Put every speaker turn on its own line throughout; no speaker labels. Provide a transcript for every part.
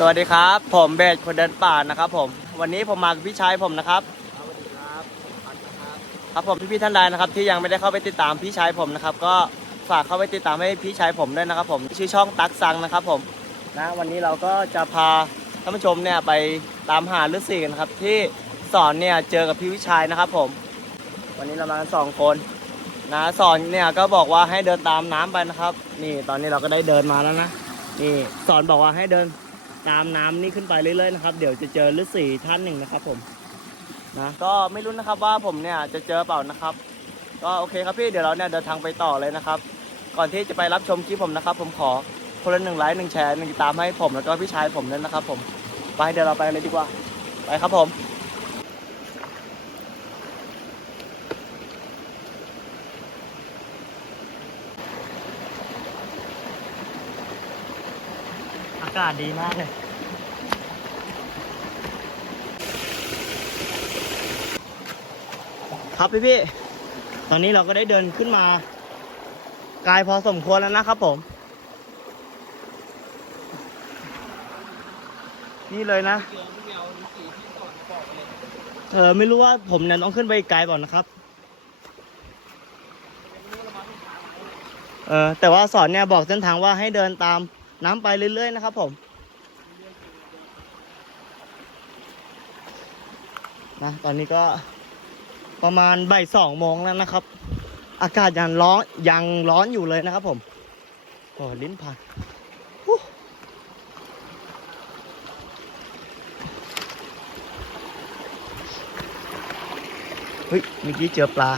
สวัสดีครับ ผมเบสคนเดินป่านะครับผม วันนี้ผมมากับพี่ชายผมนะครับ
สวัสดีครับครับ
ผมพี่ๆท่านใดนะครับ ที่ยังไม่ได้เข้าไปติดตามพี่ชายผมนะครับ ก็ฝากเข้าไปติดตามให้พี่ชายผมด้วยนะครับ ผมชื่อช่องตักซังนะครับ ผมนะวันนี้เราก็จะพาท่านผู้ชมเนี่ยไปตามหาฤาษีกันครับ ที่สอนเนี่ยเจอกับพี่วิชัยนะครับ ผม วันนี้เรามากันสองคนนะสอนเนี่ยก็บอกว่าให้เดินตามน้ำไปนะครับ นี่ตอนนี้เราก็ได้เดินมาแล้วนะนี่สอนบอกว่าให้เดิน ตามน้ำนี่ขึ้นไปเรื่อยๆนะครับ เดี๋ยวจะเจอฤาษีท่านหนึ่งนะครับ ผมนะก็ไม่รู้นะครับว่าผมเนี่ยจะเจอเปล่านะครับ ก็โอเคครับพี่เดี๋ยวเราเนี่ยเดินทางไปต่อเลยนะครับ ก่อนที่จะไปรับชมคลิปผมนะครับ ผมขอคนละหนึ่งไลค์หนึ่งแชร์หนึ่งติดตามให้ผมแล้วก็พี่ชายผมด้วยนะครับ ผมไปเดี๋ยวเราไปเลยดีกว่าไปครับผมากาศดีมากเลยครับพี่พี่ตอนนี้เราก็ได้เดินขึ้นมาไกลพอสมควรแล้วนะครับผม นี่เลยนะ
เออ
ไม่รู้ว่าผมเนี่ยต้องขึ้นไปอีกไกลก่อนนะครับ เออแต่ว่าสอนเนี่ยบอกเส้นทางว่าให้เดินตาม น้ำไปเรื่อยๆนะครับผมนะตอนนี้ก็ประมาณบ่ายสองโมงแล้วนะครับ อากาศยังร้อนยังร้อนอยู่เลยนะครับผมโอ้ลิ้นพันเฮ้ยเมื่อกี้เจอปลา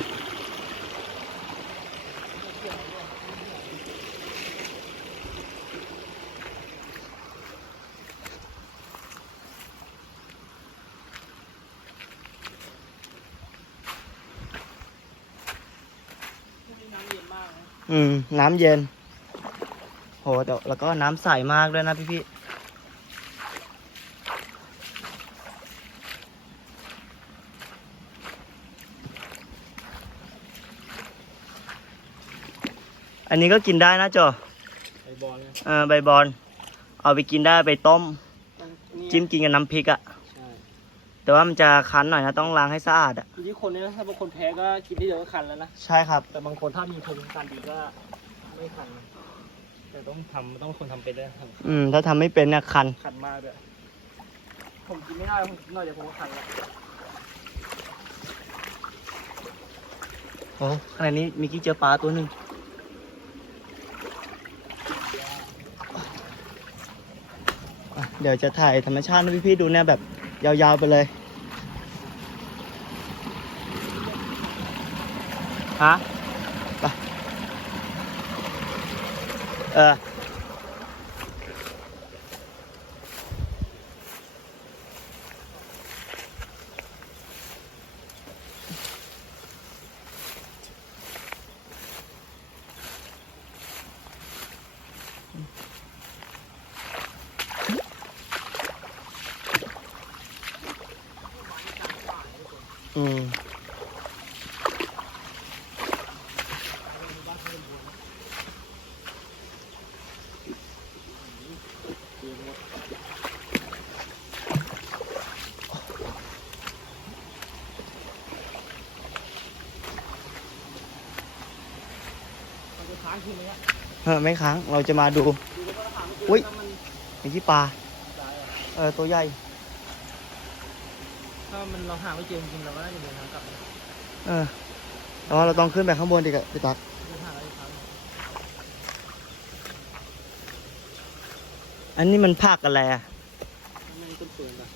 น้ำเย็นมากนะ
อืม น้ำเย็น โหแต่แล้วก็น้ำใสมากด้วยนะพี่พี่อันนี้ก็กินได้นะจอ
ไอบอลเนี่ย
เออใบบอนเอาไปกินได้ไปต้ม จิ้มกินกับน้ำพริกอะ
ใช่
แต่ว่ามันจะคั้นหน่อยนะ ต้องล้างให้สะอาดอะ
ทีนี้คนนี้นะถ้าบางคนแพ้ก็กินที่เดียวก็คันแล้วนะ
ใช่ครับ
แต่บางคนถ้ามีภูมิคุ้มกันดีก็ไม่คันนะแต่ต้องทำต้องคนทำเป็นด้วยท
อืม ถ้าทำไม่เป็นเนี่ยคันำ
คันมากด้วยผมกินไม่ได้ผมกินหน่อยเดี๋ยวผมก็คันแล้ว
โอ้ข้างในนี้มีกี้เจอปลาตัวหนึ่งอะเดี๋ยวจะถ่ายธรรมชาติให้พี่ๆดูเนี่ยแบบ ยาวๆไปเลย ฮะไป เออ อืม
มันจะค้างคืนไหมเนี่ย
เออไม่ค้างเราจะมาดู
ดูแล้วก็ถาม
อุ๊ย
ถ้ามัน
ไอ้ที่ปลา
ตายอะ
เออตัวใหญ่
ถ้ามันเราหาไม่เจอจริงๆเราก็น่าจะเดินทางกลับนะ
เออแต่ว่าเราต้องขึ้นไปข้างบนดีกว่าพี่ตัก
เดินทางอะไรครับ
อันนี้มันผักอะไรอะ
ไม่ต้นเปลือกอะ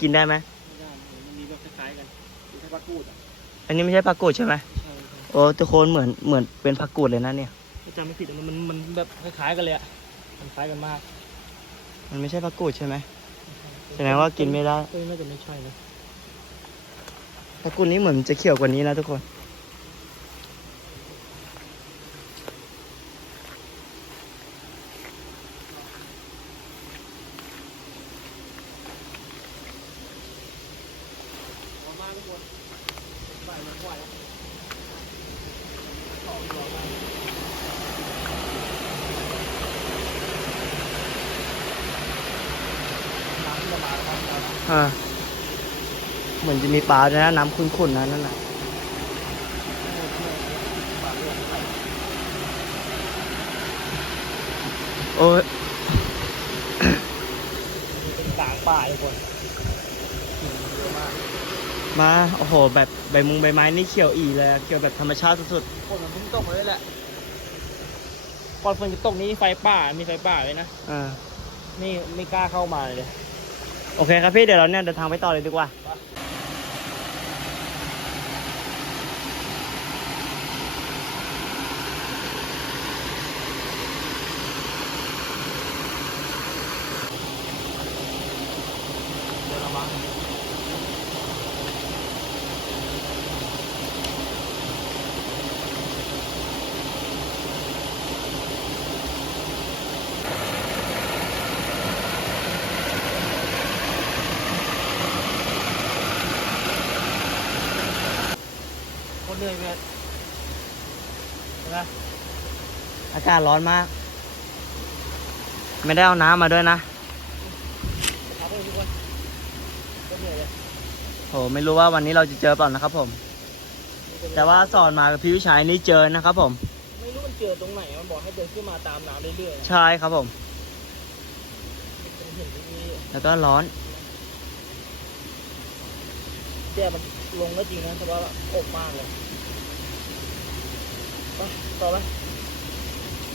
กินได้ไหม
ไม่ได้มันมีแบบคล้ายๆกันมีแค่ปลากูดอะ
อันนี้ไม่ใช่ผักกูดใช่ไหม
ใช่ใช่
โอ้ทุกคนเหมือนเหมือนเป็นผักกูดเลยนะเนี่ย
ถ้าจำไม่ผิดมันมันมันแบบคล้ายๆกันเลยอะมันคล้ายกันมาก
มันไม่ใช่ผักกูดใช่ไหมแสดงว่ากินไม่ได้
เอ้ยน่าจะไม่ใช่นะ
ผักกูดนี้เหมือนจะเขียวกว่านี้นะทุกคน อ่าเหมือนจะมีปลาด้วยนะน้ำขุ่นๆนะนั่นน่ะโอ้ย
เป็นกลางป่าทุกคน
มาโอ้โหแบบใบมุงใบไม้นี่เขียวอีเลยอะเขียวแบบธรรมชาติสุด
ฝนมันเพิ่งตกมาเลยแหละก่อนฝนจะตกนี่ไฟป่ามีไฟป่าเลยนะ
ๆอ่า
นี่ไม่กล้าเข้ามาเลย
โอเคครับพี่เดี๋ยวเราเนี่ยเดินทางไปต่อเลยดีกว่า
เหนื่อยเว้ยเห็นไหม
อากาศร้อนมาก ไม่ได้เอาน้ำมาด้วยนะ
ครับทุกคนคนเหนื่อยเลย
โหไม่รู้ว่าวันนี้เราจะเจอเปล่านะครับผม แต่ว่าสอนมากับพี่วิชัยนี่เจอนะครับผม
ไม่รู้มันเจอตรงไหนมันบอกให้เดินขึ้นมาตามน้ำเรื่อยๆ
ใช่ครับผม
เป็นเห็นที่นี่
แล้วก็ร้อน
เดี๋ยวมันลงก็จริงนะแต่ว่าอบมากเลยไป ต่อไป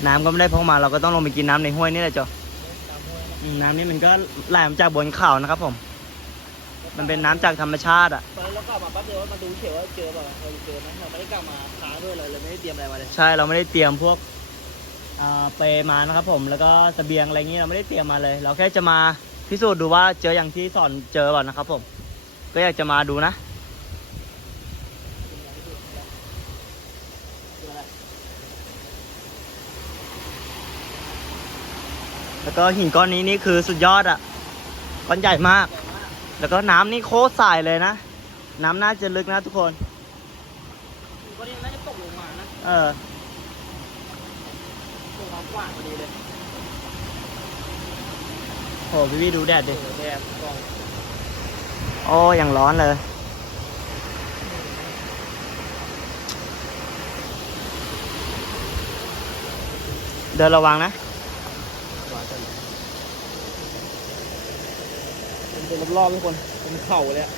น้ำก็ไม่ได้พกมาเราก็ต้องลงไปกินน้ำในห้วยนี่แหละจ้ะ
ตามห้วยนะ
อืมน้ำนี่มันก็ไหลมาจากบนเขานะครับผม มันเป็นน้ำจากธรรมชาติอะ
ตอนนั้นเรากลับมาแป๊บเดียวว่ามาดูเฉยว่าเจอเปล่าเราเจอไหมเราไม่ได้กลับมาค้างด้วยเลยเลยไม่ได้เตรียมอะไรมาเลย
ใช่เราไม่ได้เตรียมพวกอ่าเปรย์มานะครับผมแล้วก็เสบียงอะไรอย่างนี้เราไม่ได้เตรียมมาเลย เราแค่จะมาพิสูจน์ดูว่าเจออย่างที่สอนเจอเปล่านะครับผม ก็อยากจะมาดูนะ แล้วก็หินก้อนนี้นี่คือสุดยอดอะก้อนใหญ่มาก แล้วก็น้ำนี่โคตรใสเลยนะ น้ำน่าจะลึกนะทุกคน
วันนี้น่าจะตกลงมานะ
เออ
ตกมากว้างพอดีเลย
โหพี่พี่ดูแดดดิ
เออแดดกอง
โอ้ยังร้อนเลยเดินระวังนะ
มัน เป็นรอบๆทุกคนเป็นเข่าเลยอะ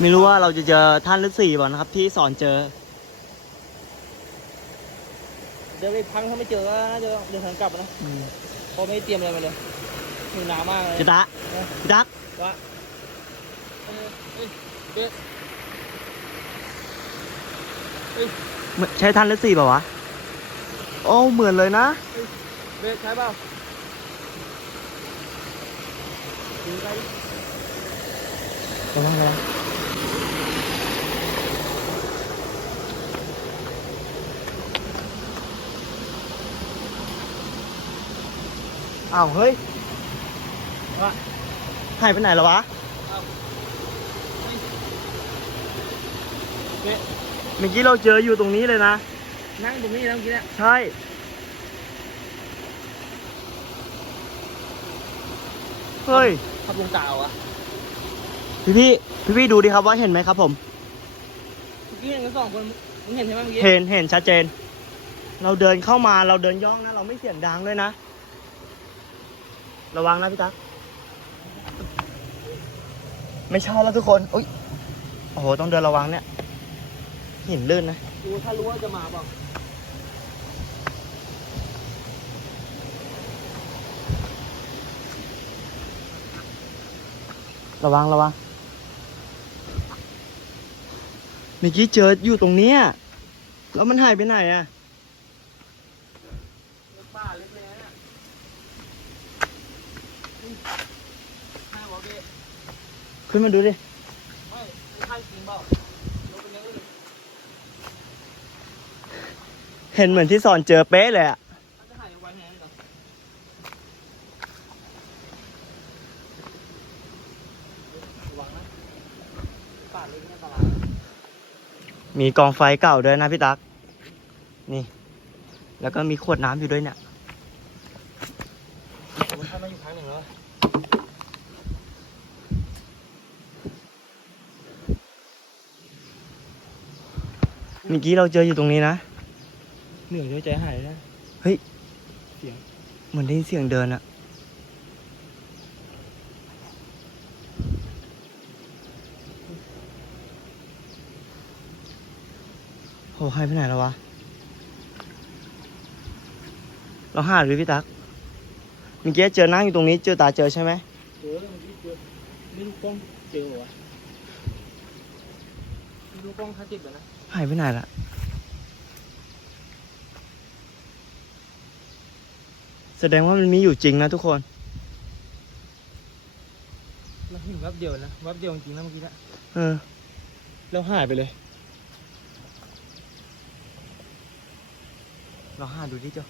ไม่รู้ว่าเราจะเจอท่านฤาษีบ่านะครับ ที่สอนเจอ
เดี๋ยวไปพังถ้าไม่เจอก็น่าจะเดินทางกลับนะเพราะไม่ได้เตรียมอะไรมาเลยหิวน้ำมากเลย
จะตะจะตัก
ว่าเออเอ้ยเบ๊ะ
เหมือนใช่ท่านฤาษีเปล่าวะโอ้เหมือนเลยนะ
เบ๊ะใช่เปล่าดู ไปดิ
ระวังระวังอ้าวเฮ้ย
ว่า
หายไปไหนแล้ววะ
เอาเฮ้ยเบ๊ะ
เมื่อกี้เราเจออยู่ตรงนี้เลยนะ
นั่งตรงนี้แล้วเมื่อกี้เนี่ย
ใช่เฮ้ย
ขับลงกาวอะ
พี่พี่พี่พี่ดูดิครับว่าเห็นไหมครับผม
เมื่อกี้เห็นกันสองคนมึงเห็นใช่ไหมเมื่อกี้
เห็นเห็นชัดเจน เราเดินเข้ามาเราเดินย่องนะ เราไม่เสียงดังด้วยนะ ระวังนะพี่ตั๊กไม่ใช่แล้วทุกคนอุ้ยโอ้โหต้องเดินระวังเนี่ยหินลื่นนะ
ดูถ้ารู้ว่าจะมาเปล่
ระวังระวังเมื่อกี้เจออยู่ตรงเนี้ยแล้วมันหายไปไหนอะ
ป่าเล็กๆนะอุ้ยใช่บ
ขึ้นมาดูดิ
ไม่ใช่จริงเปล่าเห็
นเหมือนที่สอนเจอเป๊ะเลยอะ
มีกอ
งไฟเก่าด้วยนะพี่ตัก นี่ แล้วก็มีขวดน้ำอยู่ด้วยเนี่ยเมื่อกี้เราเจออยู่ตรงนี้นะ
เหนื่อยใจหายนะ
เฮ้ย
เสียง
เหมือนได้ยินเสียงเดินอะ โหหายไปไหนแล้ววะ เราหาหรือพี่ตักเมื่อกี้เจอนั่งอยู่ตรงนี้ เจอตาเจอใช่ไหม
เจอเมื่อกี้เจอไม่รู้กล้องเจอหรอวะไม่รู้กล้องถ้าติดแล้วนะ
หายไปไหนละแสดงว่ามันมีอยู่จริงนะทุกคน
เราเห็นแวบเดียวนะแวบเดียวจริงนะเมื่อกี้นะ
เออ
แล้วหายไปเลย
เราห้าดูดิเจ้า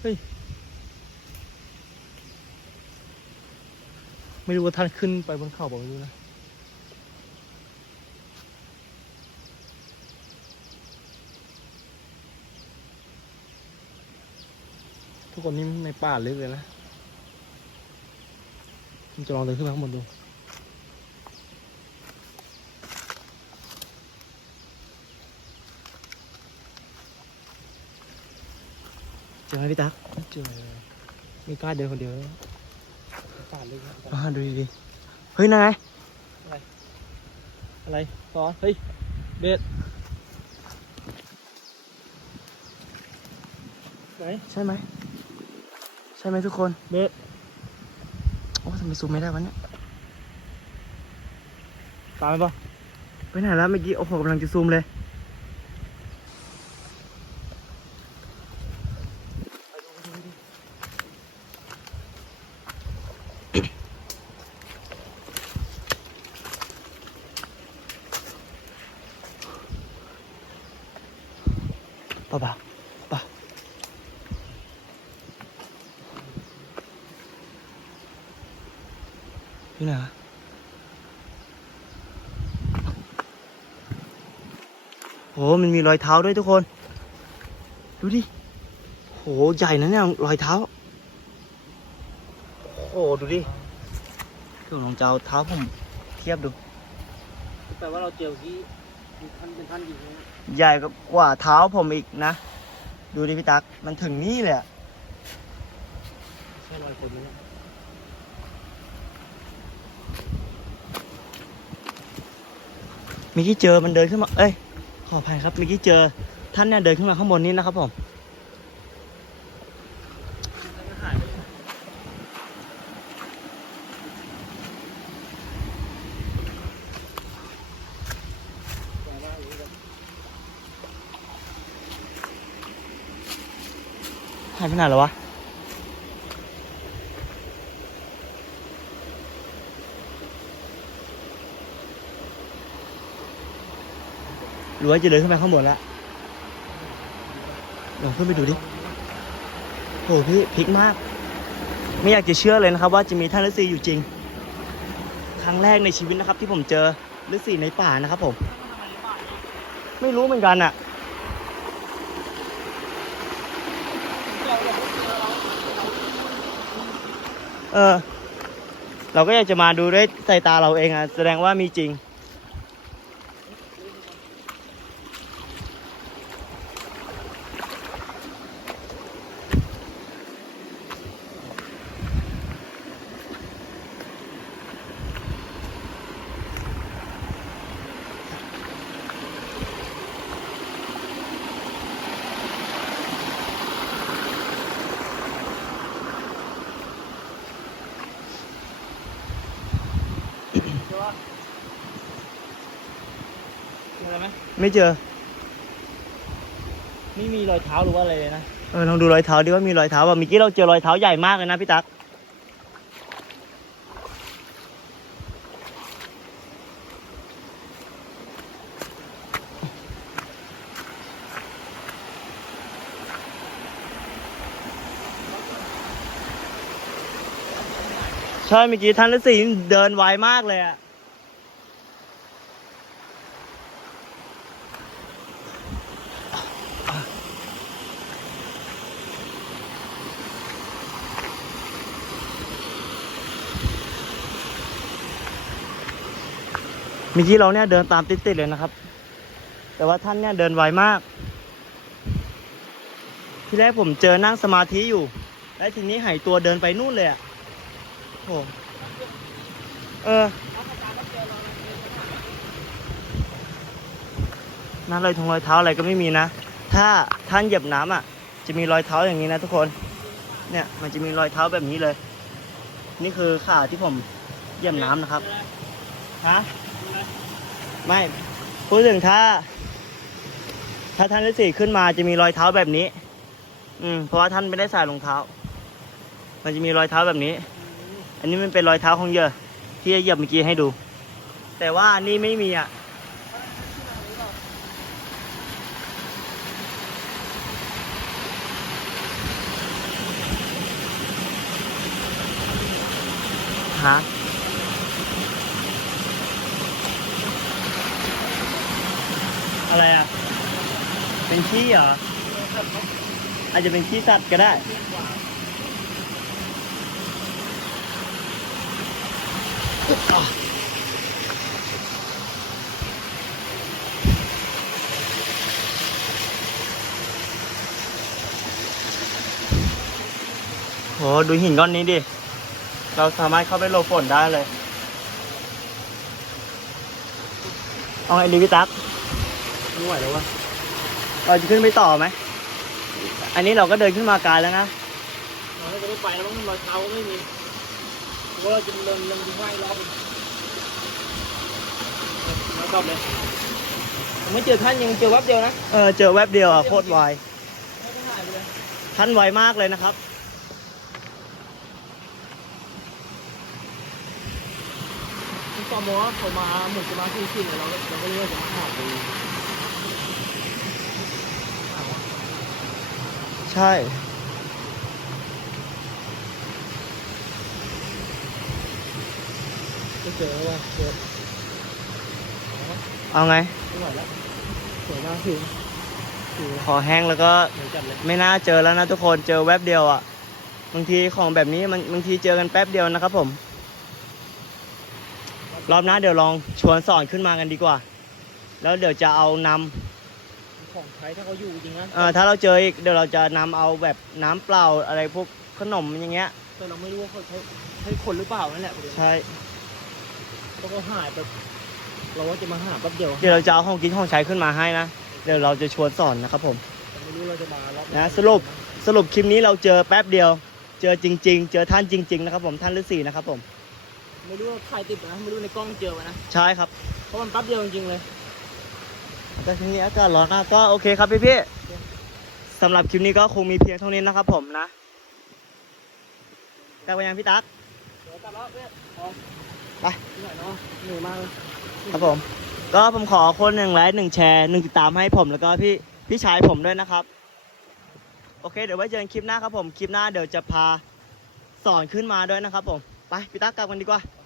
เฮ้ย
ไม่รู้ว่าท่านขึ้นไปบนเขาบอกไม่รู้นะทุกคนนี่ในป่าลึกเลยนะผมจะลองเดินขึ้นไปข้างบนดู
เจอไหมพี่ตั๊ก
ไม่เจอเลยไม่กล้าเดินคนเดียวเลยป่าลึกนะ
เราหาดูดีๆเฮ้ยนั่นไง
อะไรต่อเฮ้ยเบ็ดไหน
ใช่ไหมใช่ไหมทุกคน
เบ็ด
โอ้ทำไมซูมไม่ได้วะเนี่ย
ตามไปปะ
ไปไหนแล้วเมื่อกี้โอ้โหกำลังจะซูมเลย เปล่าเปล่าเปล่ไหนวะโหมันมีรอยเท้าด้วยทุกคน ดูดิโหใหญ่นะเนี่ยรอยเท้า โอ้ดูดิคือลองจะเอาเท้าผมเทียบดู
แต่ว่าเราเจอที่ ท่านเป็นท่านยิงนะ
ใหญ่กว่าเท้าผมอีกนะ ดูดิพี่ตั๊กมันถึงนี่เลยอะ
ใช่รอยคนไหมเนี่ย
เมื่อกี้เจอมันเดินขึ้นมา เอ้ย ขออภัยครับเมื่อกี้เจอท่านเนี่ยเดินขึ้นมาข้างบนนี้นะครับผม
หายไปเลย
หาย ไปไหนแล้ววะหรือว่าจะเดินขึ้นไปข้างบนละลองขึ้นไปดูดิโหพี่พลิกมาก ไม่อยากจะเชื่อเลยนะครับ ว่าจะมีท่านฤาษีอยู่จริง ครั้งแรกในชีวิตนะครับ ที่ผมเจอฤาษีในป่านะครับผม ไม่รู้เหมือนกันอะ เออ เราก็อยากจะมาดูด้วยสายตาเราเองอะแสดงว่ามีจริง
เจอปะเจออะไรไหม
ไม่ เจอ
ไม่มีรอยเท้าหรือว่าอะไรเลยนะ
เออลองดูรอยเท้าดิว่ามีรอยเท้าป่ะเมื่อกี้เราเจอรอยเท้าใหญ่มากเลยนะพี่ตั๊กใช่เมื่อกี้ท่านฤาษีเดินไวมากเลยอะ มื่อกี้เราเนี่ยเดินตามติดๆเลยนะครับ แต่ว่าท่านเนี่ยเดินไวมาก ที่แรกผมเจอนั่งสมาธิอยู่ แล้วทีนี้หายตัวเดินไปนู่นเลยอะโอ้เออนั่นรอยทงรอยเท้าอะไรก็ไม่มีนะ ถ้าท่านเหยียบน้ำอะ จะมีรอยเท้าอย่างนี้นะทุกคน เนี่ยมันจะมีรอยเท้าแบบนี้เลย นี่คือขาที่ผมเหยียบน้ำนะครับ ฮะ ไม่พูดถึงถ้า ถ้าท่านฤาษีขึ้นมาจะมีรอยเท้าแบบนี้ อืมเพราะว่าท่านไม่ได้ใส่รองเท้า มันจะมีรอยเท้าแบบนี้ อันนี้มันเป็นรอยเท้าของเหยอะที่เหยียบเมื่อกี้ให้ดู แต่ว่าอันนี่ไม่มีอะฮะ อะไรอะ เป็นขี้เหรอ อาจจะเป็นขี้สัตว์ก็ได้ โห ดูหินก้อนนี้ดิ เราสามารถเข้าไปหลบฝนได้เลย เอาไงดีพี่ตั๊ก
ไม่ไหวแล้ววะ
เราจะขึ้นไปต่อไหม อันนี้เราก็เดินขึ้นมาไกลแล้วนะ
เราจะไม่ไปแล้วมั้งรอยเท้าก็ไม่มีว่าเราจะเดินเดินไหวรอบมาตอบเลยผมไม่เจอท่านยังเจอแวบเดียวนะ
เออ เจอแวบเดียวอะโคตรไวท่านไวมากเลยนะครับ
ตอมอเขามาเหมือนจะมาที่ที่เราก็เราก็เรียกจะมาหาไป
ใช่
ก็เจอว่าเจอ
เอาไง
ไม่ไหวแล้วสวยมากคือคือ
ขอแห้งแล้วก็
เหมือนกันเลย
ไม่น่าเจอแล้วนะทุกคนเจอแวบเดียวอะ บางทีของแบบนี้มันบางทีเจอกันแป๊บเดียวนะครับผม รอบหน้าเดี๋ยวลองชวนสอนขึ้นมากันดีกว่า แล้วเดี๋ยวจะเอานำ
ของใช้ถ้าเขาอยู่จริงนะ
เอ่อถ้าเราเจออีกเดี๋ยวเราจะนำเอาแบบน้ำเปล่าอะไรพวกขนมอย่างเงี้ย
แต่เราไม่รู้ว่าเขาใช้ใช้คนหรือเปล่านั่นแหละประเด็น
ใช่
เพราะเขาหายไปเราว่าจะมาหาแป๊บเดียว
เดี๋ยวเราจะเอาของกินของใช้ขึ้นมาให้นะ เดี๋ยวเราจะชวนสอนนะครับผม
แต่ไม่รู้เราจะมารอบ
นะสรุป สรุปคลิปนี้เราเจอแป๊บเดียว เจอจริง ๆ เจอท่านจริง ๆ นะครับผมท่านฤาษีนะครับผม
ไม่รู้ว่าใครติดนะไม่รู้ในกล้องเจอไหมนะ
ใช่ครับ
เพราะมันแป๊บเดียวจริงๆเลย
แต่ทีนี้อากาศร้อนมากก็โอเคครับพี่พี่ๆสำหรับคลิปนี้ก็คงมีเพียงเท่านี้นะครับผมนะกลับไปยังพี่ตั๊ก
เดี๋ยวกลับแล้วเพื่อนพอ
ไป
เหนื่อยเนาะเหนื่อยมากเลย
ครับผม ก็ผมขอคนหนึ่งไลค์หนึ่งแชร์หนึ่งติดตามให้ผมแล้วก็พี่พี่ชายผมด้วยนะครับ โอเค เดี๋ยวไว้เจอกันคลิปหน้าครับผม คลิปหน้าเดี๋ยวจะพาสอนขึ้นมาด้วยนะครับผม ไปพี่ตั๊กกลับกันดีกว่า
โอ